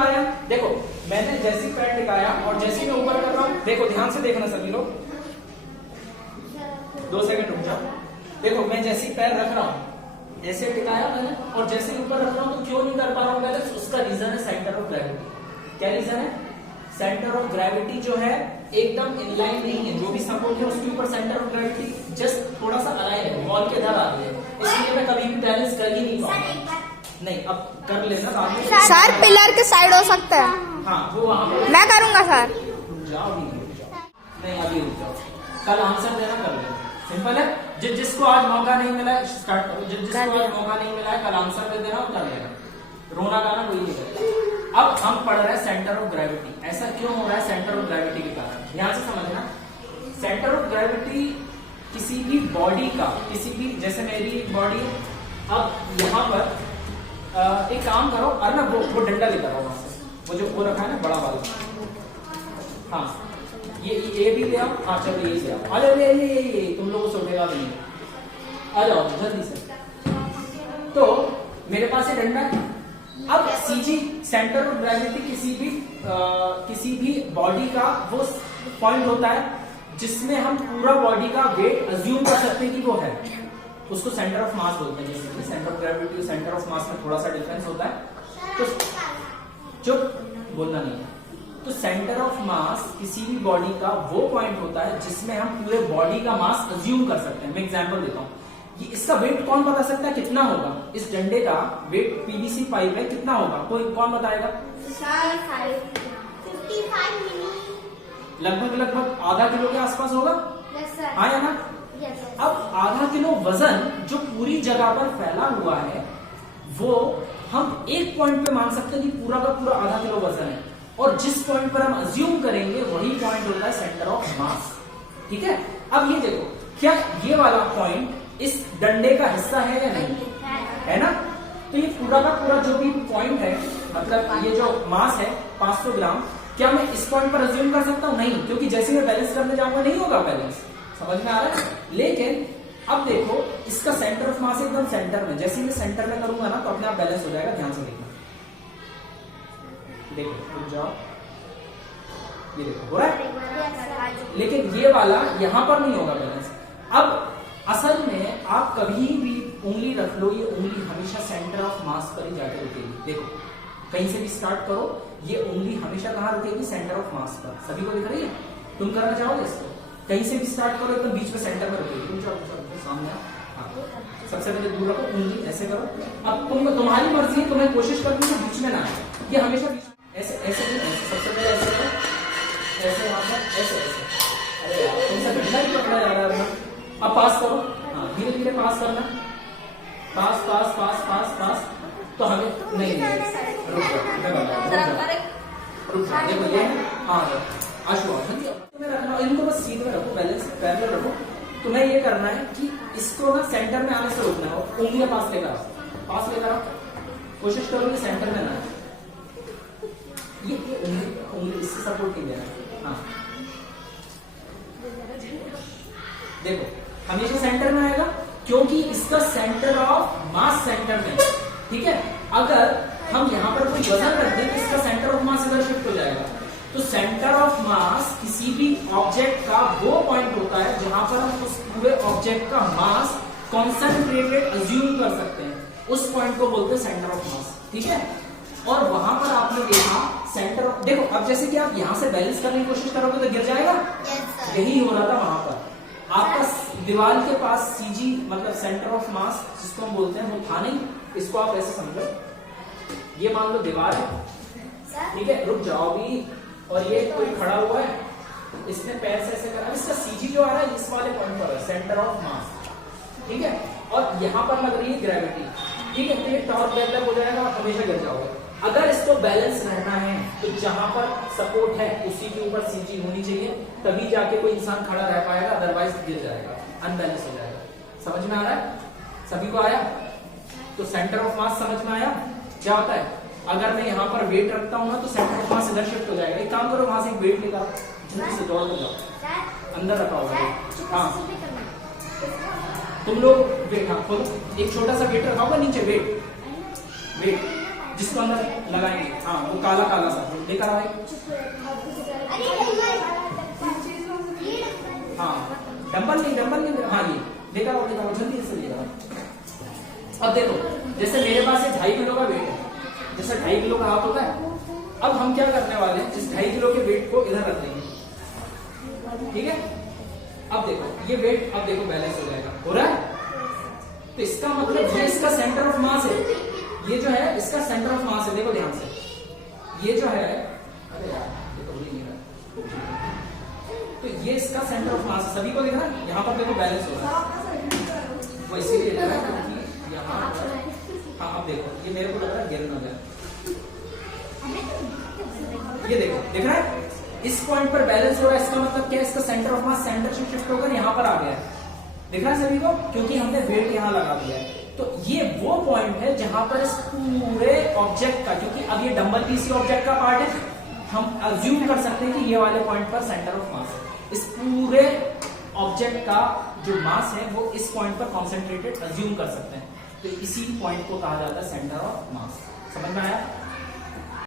आया? देखो मैंने जैसे ही पैर टिकाया और जैसे मैं ऊपर कर रहा हूँ, देखो ध्यान से देखना सभी लोग, 2 सेकंड रुक जाओ। देखो मैं जैसे ही पैर रख रहा हूँ, ऐसे टिकाया मैंने और जैसे ही ऊपर रख रहा हूँ, तो क्यों नहीं कर पा रहा हूँ बैलेंस? उसका रीजन है सेंटर ऑफ ग्रेविटी। क्या रीजन है? सेंटर ऑफ ग्रेविटी जो है एकदम इनलाइन नहीं है, जो भी सपोर्ट है उसके ऊपर सेंटर ऑफ ग्रेविटी जस्ट थोड़ा सा अलाइन है, वॉल के इधर आ रही है, इसलिए मैं कभी भी बैलेंस कर ही नहीं पाऊंगा। नहीं अब कर लेना बाद में। सर पिलर के साइड हो सकता है। हाँ वो वहां मैं करूंगा सर। जाओ नहीं अभी रुक जाओ, कल आंसर देना कर लेना, सिंपल है। जिसको आज मौका नहीं मिला है स्टार्ट करो, जिसको आज मौका नहीं मिला है कल आंसर दे देना और कर लेना, रोना गाना कोई नहीं करेगा। अब हम पढ़ रहे हैं सेंटर ऑफ ग्रेविटी। ऐसा क्यों हो रहा है? सेंटर ऑफ ग्रेविटी के कारण। ध्यान से समझना, सेंटर ऑफ ग्रेविटी किसी भी बॉडी का, किसी भी, जैसे मेरी बॉडी है, अब यहाँ पर एक काम करो, अरे ना वो डंडा लेकर आओ वहां से, वो जो वो रखा है ना बड़ा वाला, हाँ ये भी ले आओ। हाँ चलो ये ले आओ, आ जाओ ये तुम लोगों से उठेगा भी नहीं, आ जाओ जल्दी से। तो मेरे पास ये डंडा है। अब सीजी सेंटर ऑफ ग्रेविटी किसी भी बॉडी का वो पॉइंट होता है जिसमें हम पूरा बॉडी का वेट अज्यूम कर सकते हैं कि वो है, उसको सेंटर ऑफ मास बोलते हैं। जैसे सेंटर ऑफ ग्रेविटी और सेंटर ऑफ मास में थोड़ा सा डिफरेंस होता है, तो चुप बोलना नहीं है। तो सेंटर ऑफ मास किसी भी बॉडी का वो पॉइंट होता है जिसमें हम पूरे बॉडी का मास अज्यूम कर सकते हैं। मैं एग्जांपल देता हूँ, ये इसका वेट कौन बता सकता है कितना होगा? इस डंडे का वेट पीवीसी पाइप है कितना होगा? कोई कौन बताएगा? लगभग आधा किलो के आसपास होगा। हाँ या ना? अब आधा किलो वजन जो पूरी जगह पर फैला हुआ है वो हम एक पॉइंट पे मान सकते हैं कि पूरा का पूरा आधा किलो वजन है, और जिस पॉइंट पर हम अज्यूम करेंगे वही पॉइंट होता है सेंटर ऑफ मास। ठीक है, अब ये देखो, क्या ये वाला पॉइंट इस डंडे का हिस्सा है या नहीं? है ना? तो ये पूरा का पूरा जो भी पॉइंट है, मतलब ये जो मास है 500 ग्राम, क्या मैं इस पॉइंट पर अज्यूम कर सकता हूँ? नहीं, क्योंकि जैसे मैं बैलेंस करने जाऊंगा नहीं होगा बैलेंस। समझ में आ रहा है? लेकिन अब देखो इसका सेंटर ऑफ मास एकदम सेंटर में, जैसे मैं सेंटर में करूंगा ना तो अपने आप बैलेंस हो जाएगा। ध्यान से देखना, देखो रुक जाओ, ये देखो हो रहा है, लेकिन ये वाला यहां पर नहीं होगा बैलेंस। अब असल में आप कभी भी उंगली रख लो, ये उंगली हमेशा सेंटर ऑफ मास पर ही जाकर रुकेगी। देखो कहीं से भी स्टार्ट करो, ये उंगली हमेशा कहां रुकेगी? सेंटर ऑफ मास पर। सभी को दिख रही है? तुम करना चाहोगे इसको? कहीं से भी स्टार्ट करो, एकदम बीच में सेंटर में रुकेगी। तुम चलो सामने, हाँ सबसे पहले दूर रखो, उंगली ऐसे करो। अब तुम्हारी मर्जी है, तुम्हें कोशिश करनी है बीच में ना आए, ये हमेशा बीच में ऐसे ऐसे सबसे पहले ऐसे करो, ऐसे ऐसे ऐसे। अरे यार तुमसे डंडा ही पकड़ा जा रहा है। अब पास करो, हाँ धीरे धीरे पास करना, पास पास पास पास पास। तो हमें नहीं रुक जाओ, देखो ये हाँ आशु तुम्हें रखना, इनको बस सीधे में रखो, बैलेंस पैरेलल रखो। तुम्हें ये करना है कि इसको ना सेंटर में आने से रोकना हो, उंगलियां पास लेकर आओ, पास लेकर आओ, कोशिश करो कि सेंटर में ना आए। ये उंगली इससे सपोर्ट नहीं देना। हाँ देखो हमेशा सेंटर में आएगा क्योंकि इसका सेंटर ऑफ मास सेंटर में। ठीक है, अगर हम यहाँ पर कोई वजन रख दें तो इसका सेंटर ऑफ मास इधर शिफ्ट हो जाएगा। तो सेंटर ऑफ मास किसी भी ऑब्जेक्ट का वो पॉइंट होता है जहां पर हम उस पूरे ऑब्जेक्ट का मास कॉन्सेंट्रेटेड अज्यूम कर सकते हैं, उस पॉइंट को बोलते हैं सेंटर ऑफ मास। ठीक है, और वहां पर आपने देखा सेंटर ऑफ, देखो अब जैसे कि आप यहां से बैलेंस करने की कोशिश करोगे तो गिर जाएगा। यही हो रहा था वहां पर, आपका दीवार के पास सीजी मतलब सेंटर ऑफ मास जिसको हम बोलते हैं वो था नहीं। इसको आप ऐसे समझो, ये मान लो दीवार है, ठीक है, रुक जाओ भी, और ये कोई खड़ा हुआ है, इसने पैर से ऐसे करा, इसका सीजी जो आ रहा है इस वाले पॉइंट पर है, सेंटर ऑफ मास। ठीक है, और यहाँ पर लग रही है ग्रेविटी। ठीक है, तो ये टॉर्क डेवलप हो जाएगा, आप हमेशा गिर जाओगे। अगर इसको बैलेंस रहना है तो जहां पर सपोर्ट है उसी के ऊपर सीजी होनी चाहिए, तभी जाके कोई इंसान खड़ा रह पाएगा, अदरवाइज गिर जाएगा, अनबैलेंस हो जाएगा। समझ में आ रहा है? सभी को आया? तो सेंटर ऑफ मास समझ में आया? क्या होता है अगर मैं यहाँ पर वेट रखता हूँ ना तो सेंटर ऑफ मास इधर शिफ्ट हो जाएगा। एक काम करो, वहां से एक वेट लेकर जल्दी से दौड़ जाओ, अंदर रखा होगा। हाँ तुम लोग वेट, हाँ खोलो, एक छोटा सा वेट रखा होगा नीचे, वेट जिसको अंदर लगाएंगे, हाँ वो काला काला सा लेकर आए। हाँ डंबल नहीं, हाँ ये लेकर आओ जल्दी से लेकर आओ। अब देखो जैसे मेरे पास 2.5 किलो का वेट है, जैसे 2.5 किलो का हाथ होता है। अब हम क्या करने वाले हैं, इस 2.5 किलो के वेट को इधर रख देंगे, ठीक है। अब देखो ये वेट, अब देखो बैलेंस हो जाएगा, हो रहा है। तो इसका मतलब ये इसका सेंटर ऑफ मास है, ये जो है इसका सेंटर ऑफ मास है। देखो ध्यान से, ये जो है, अरे यार ये तो नहीं है, तो ये इसका सेंटर ऑफ मास है, सभी को दिख रहा है। यहाँ पर देखो बैलेंस हो रहा है, वो इसीलिए लग रहा है क्योंकि यहाँ, हाँ अब देखो ये मेरे को लग रहा है गिर ना जाए। ये देखो दिख रहा है, इस पॉइंट पर बैलेंस हो रहा है। इसका मतलब क्या है, इसका सेंटर ऑफ मास सेंटर से शिफ्ट होकर यहाँ पर आ गया है, दिख रहा है सभी को, क्योंकि हमने वेट यहाँ लगा दिया है। तो ये वो पॉइंट है जहां पर इस पूरे ऑब्जेक्ट का, क्योंकि अब ये डंबल भी इसी ऑब्जेक्ट का पार्ट है, हम अज्यूम कर सकते हैं कि ये वाले पॉइंट पर सेंटर ऑफ मास है। इस पूरे ऑब्जेक्ट का जो मास है वो इस पॉइंट पर कॉन्सेंट्रेटेड अज्यूम कर सकते हैं। तो इसी पॉइंट को कहा जाता है सेंटर ऑफ मास। समझ में आया?